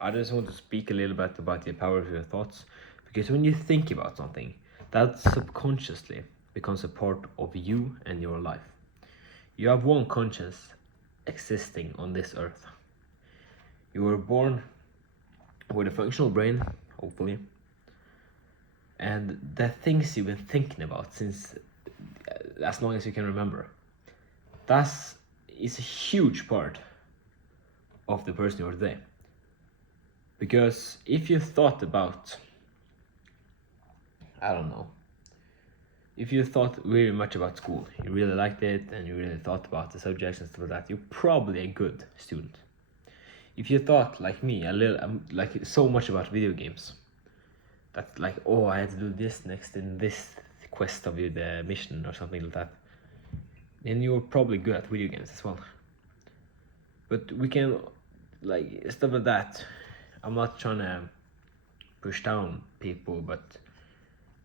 I just want to speak a little bit about the power of your thoughts, because when you think about something, that subconsciously becomes a part of you and your life. You have one conscience existing on this earth. You were born with a functional brain, hopefully, and the things you've been thinking about since as long as you can remember, that is a huge part of the person you are today. Because if you thought about, I don't know, if you thought very much about school, you really liked it and you really thought about the subjects and stuff like that, you're probably a good student. If you thought like me, like so much about video games, that like, oh, I had to do this next in this quest of the mission or something like that, then you're probably good at video games as well. But we can, like, stuff like that. I'm not trying to push down people, but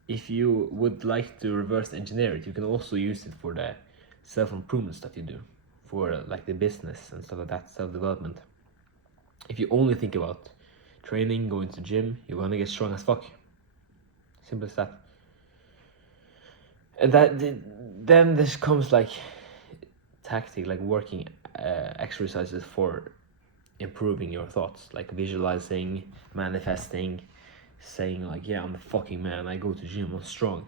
if you would like to reverse engineer it, you can also use it for the self-improvement stuff you do, for like the business and stuff like that, self-development. If you only think about training, going to gym, you're gonna get strong as fuck. Simple as that. And then this comes like tactic, like working exercises for improving your thoughts, like visualizing, manifesting, saying like, yeah, I'm a fucking man, I go to gym, I'm strong.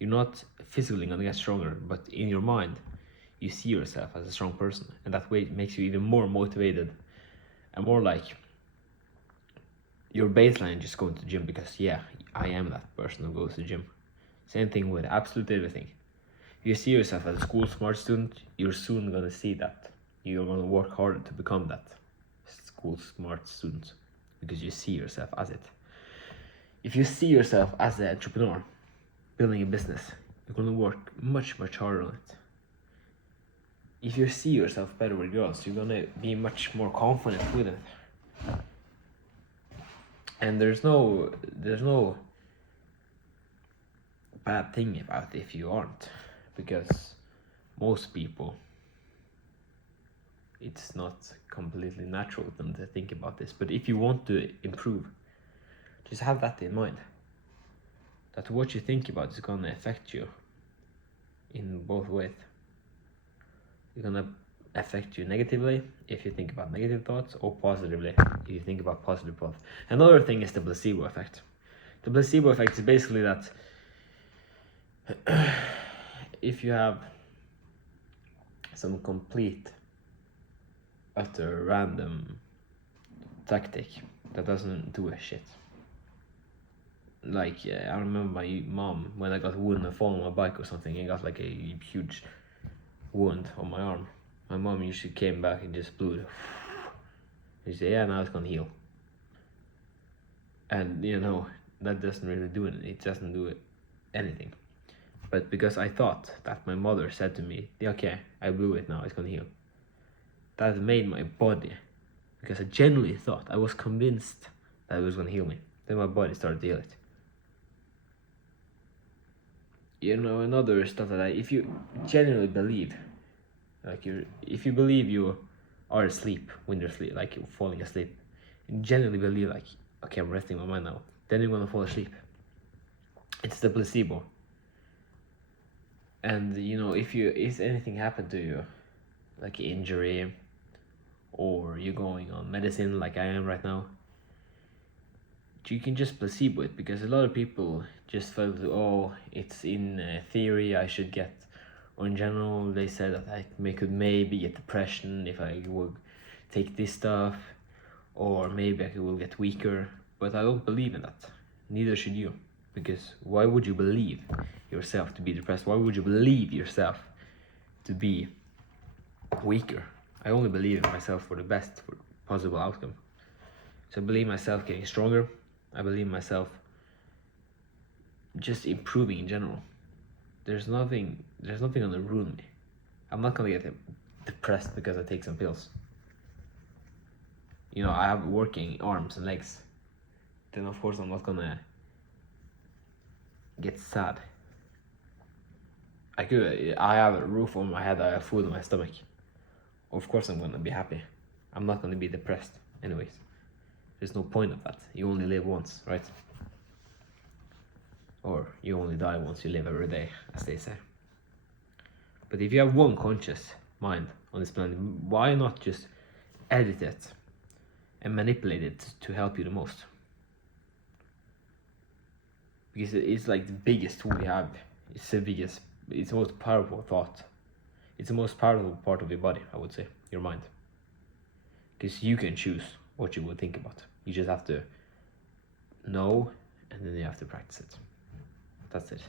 You're not physically gonna get stronger, but in your mind, you see yourself as a strong person, and that way it makes you even more motivated and more like your baseline just going to the gym because, yeah, I am that person who goes to the gym. Same thing with absolutely everything. If you see yourself as a school smart student, you're soon gonna see that. You're gonna work harder to become that school smart student because you see yourself as it. If you see yourself as an entrepreneur building a business, you're gonna work much harder on it. If you see yourself better with girls, you're gonna be much more confident with it. And there's no bad thing about it if you aren't, because most people, it's not completely natural for them to think about this. But if you want to improve, just have that in mind, that what you think about is gonna affect you in both ways. It's gonna affect you negatively if you think about negative thoughts, or positively if you think about positive thoughts. Another thing is the placebo effect. The placebo effect is basically that if you have some complete, utter random tactic that doesn't do a shit. Like, I remember my mom, when I got wound and fall on my bike or something, and got like a huge wound on my arm. My mom usually came back and just blew it. She said, yeah, now it's gonna heal. And you know, that doesn't really do it. It doesn't do anything. But because I thought that my mother said to me, okay, I blew it now, it's gonna heal. That made my body, because I genuinely thought, I was convinced that it was gonna heal me. Then my body started to heal it. You know, another stuff that if you genuinely believe, like if you believe you are asleep when you're asleep, like you're falling asleep, and genuinely believe like, okay, I'm resting my mind now, then you're gonna fall asleep. It's the placebo. And you know, if anything happened to you, like injury, or you're going on medicine like I am right now, you can just placebo it, because a lot of people just felt, oh, it's in theory I should get, or in general they said that I could maybe get depression if I would take this stuff, or maybe I will get weaker. But I don't believe in that. Neither should you, because why would you believe yourself to be depressed? Why would you believe yourself to be weaker? I only believe in myself for the best possible outcome. So I believe myself getting stronger. I believe myself just improving in general. There's nothing gonna ruin me. I'm not gonna get depressed because I take some pills. You know, I have working arms and legs. Then of course I'm not gonna get sad. I have a roof on my head, I have food in my stomach. Of course I'm gonna be happy. I'm not gonna be depressed anyways. There's no point of that. You only live once, right? Or you only die once, you live every day, as they say. But if you have one conscious mind on this planet, why not just edit it and manipulate it to help you the most? Because it's like the biggest tool we have. It's the most powerful thought. It's the most powerful part of your body, I would say, your mind. Because you can choose what you would think about. You just have to know, and then you have to practice it. That's it.